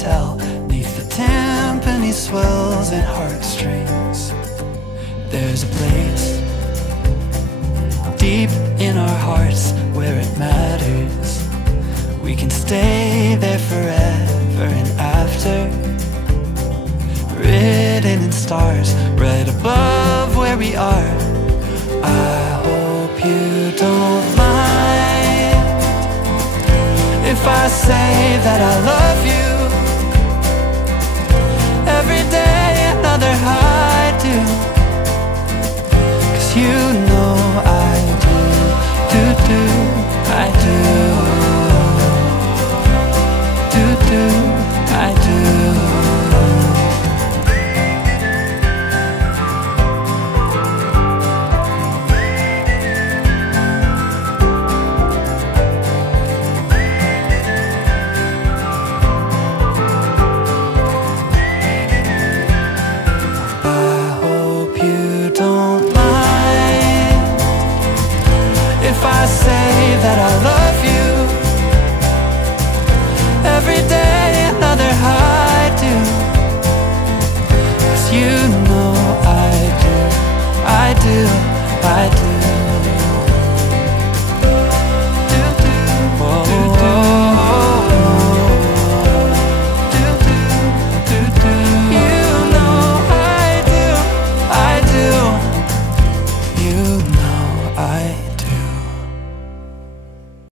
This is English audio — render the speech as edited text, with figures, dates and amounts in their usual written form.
Hotel, neath the timpani swells and heartstrings. There's a place deep in our hearts where it matters. We can stay there forever and after, written in stars right above where we are. I hope you don't mind if I say that I love you every day.